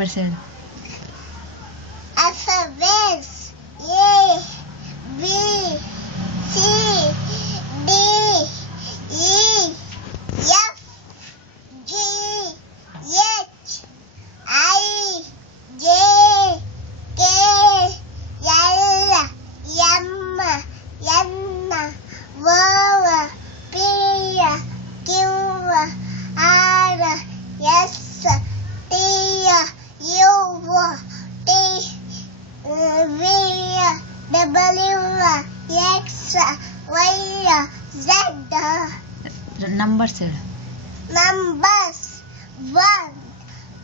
Versailles. Alphabets A, B, C, D, E, F, G, H, I, J, K, L, M, N, O, P, Q, R, S, T, U, T, V, W, X, Y, Z. Numbers ಹೇಳು. Numbers 1,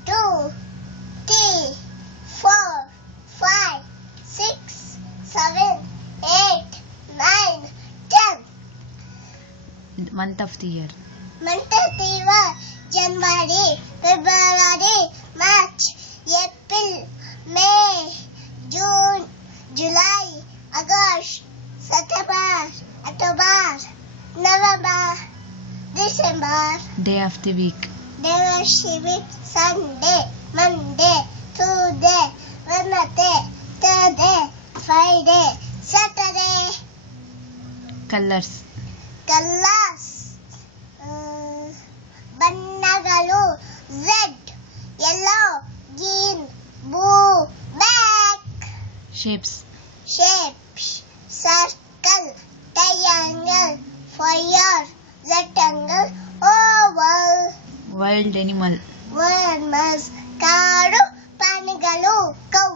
2, 3, 4, 5, 6, 7, 8, 9, 10. Month of the year. Month of the year: January, February, March, April, May, June, July, August, September, October, November, December. Day of the week. Week: Sunday, Monday, Tuesday, Wednesday, Thursday, Friday, Saturday. Colors. Colors ಬಣ್ಣಗಳು red, yellow, green, blue, black. Shapes. Shapes: circle, triangle, square, rectangle, oval. Wild animal. Animals: ಕಾಡು ಪ್ರಾಣಿಗಳು cow,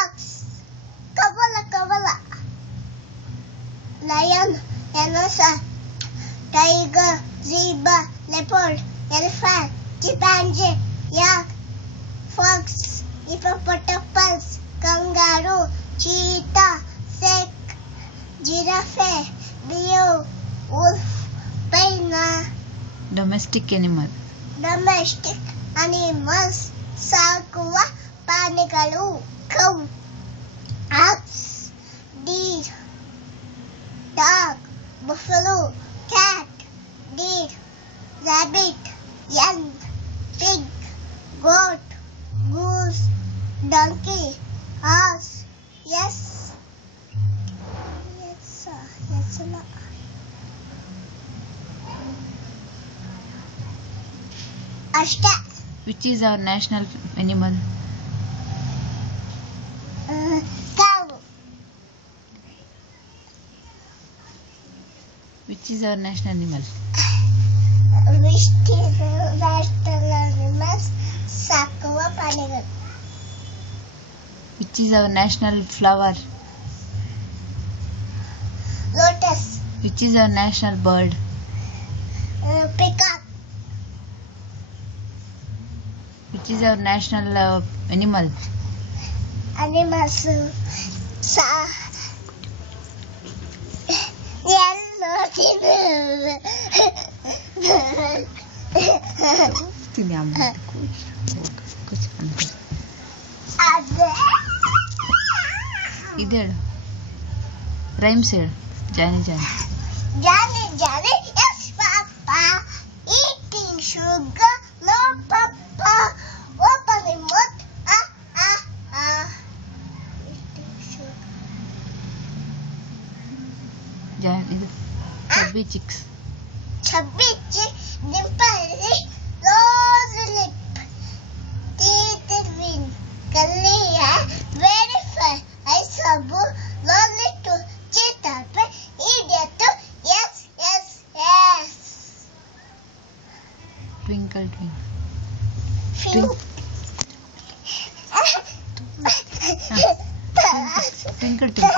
ox, ಕವಲ. Lion, rhinoceros, tiger, zebra, leopard, elephant, chimpanzee, yak, fox, hippopotamus, kangaroo, cheetah, snake, giraffe, bear, wolf, python. Domestic animal. Domestic animals: ಸಾಕುವ ಪ್ರಾಣಿಗಳು cow, ox, deer, dog, buffalo, cat, deer, rabbit, hen, pig, goat, goose, donkey, horse. Yes. ಅಷ್ಟೇ. Which is our national animal? Cow. Which is our national animal? National animals: ಸಾಕುವ ಪ್ರಾಣಿಗಳು. Which is our national flower? Lotus. Which is our national bird? Peacock. Which is our national animal? Animals: ಇದು ಹೇಳು. Rhymes ಹೇಳು. ಜಾನಿ Johnny, yes papa, eating sugar, no papa, opening mouth, eating sugar. ಇದು Chabbi chicks. Chubby chick, dimple, rose lip, teeth win, curly hair, very fair, eyes are blue, lonely to cheetah, idiot to yes. Twinkle twinkle. Twinkle twinkle.